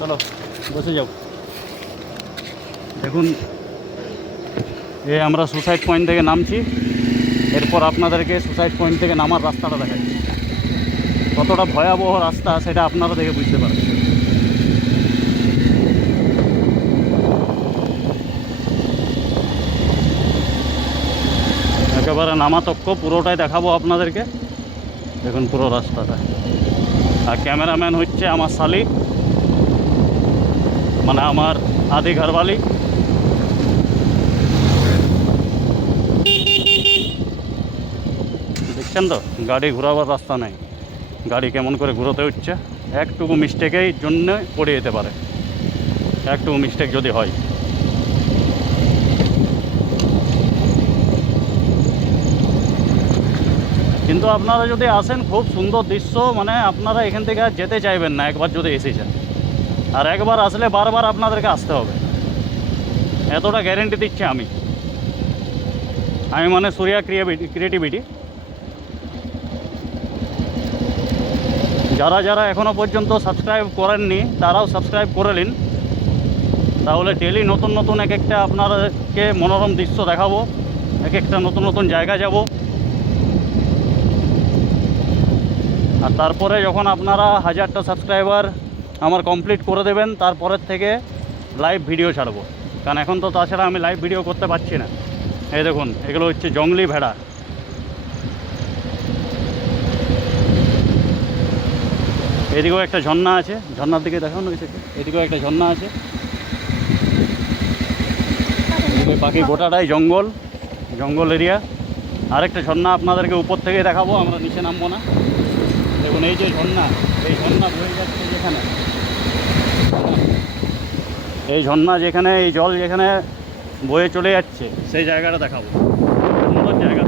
চলো বসে যাও। দেখুন আমরা সুসাইড পয়েন্ট থেকে নামছি, এরপর আপনাদেরকে সুসাইড পয়েন্ট থেকে নামার রাস্তাটা দেখাচ্ছি। কতটা ভয়াবহ রাস্তা সেটা আপনারা দেখে বুঝতে পারবেন। একেবারে নামাতক্ষ পুরোটাই দেখাবো আপনাদেরকে। দেখুন পুরো রাস্তাটা। আর ক্যামেরাম্যান হচ্ছে আমার শালি, মানে আমার আদি ঘরবালি। দেখছেন তো গাড়ি ঘোরাবার রাস্তা নেই, গাড়ি কেমন করে ঘুরোতে হচ্ছে। একটুকু মিস্টেকের জন্য পড়ে যেতে পারে, একটুকু মিস্টেক যদি হয়। কিন্তু আপনারা যদি আসেন, খুব সুন্দর দৃশ্য, মানে আপনারা এখান থেকে আর যেতে চাইবেন না একবার যদি এসেছেন। আর একবার আসলে বারবার আপনাদেরকে আসতে হবে, এতটা গ্যারেন্টি দিচ্ছি আমি মানে সূর্যা ক্রিয়েটিভিটি। যারা যারা এখনও পর্যন্ত সাবস্ক্রাইব করেননি তারাও সাবস্ক্রাইব করে নিন, তাহলে ডেলি নতুন নতুন এক একটা আপনাদেরকে মনোরম দৃশ্য দেখাবো, এক একটা নতুন নতুন জায়গা যাব। আর তারপরে যখন আপনারা 1000টা সাবস্ক্রাইবার আমার কমপ্লিট করে দেবেন, তারপরের থেকে লাইভ ভিডিও ছাড়বো। কারণ এখন তো তাছাড়া আমি লাইভ ভিডিও করতে পারছি না। এই দেখুন এগুলো হচ্ছে জঙ্গলি ভেড়া। এদিকেও একটা ঝর্ণা আছে, ঝর্ণার দিকে দেখানো হয়েছে। এদিকেও একটা ঝর্ণা আছে, এদিকে বাকি গোটাটাই জঙ্গল, জঙ্গল এরিয়া। আরেকটা ঝর্ণা আপনাদেরকে উপর থেকে দেখাবো, আমরা নিচে নামবো না। দেখুন এই যে ঝর্ণা, এই ঝর্ণা বয়ে যাচ্ছে যেখানে, এই ঝর্ণা যেখানে, এই জল যেখানে বয়ে চলে যাচ্ছে, সেই জায়গাটা দেখাবো। সুন্দর জায়গা,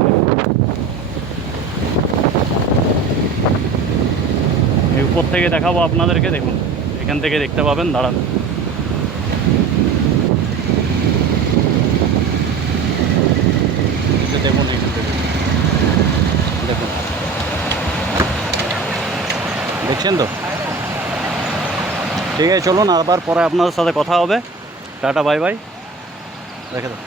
এই উপর থেকে দেখাবো আপনাদেরকে। দেখুন এখান থেকে দেখতে পাবেন, দাঁড়ান। দেখুন এখান থেকে দেখুন, দেখছেন তো? ঠিক আছে, চলুন আবার পরে আপনাদের সাথে কথা হবে। টাটা, বাই বাই, রেখে দাও।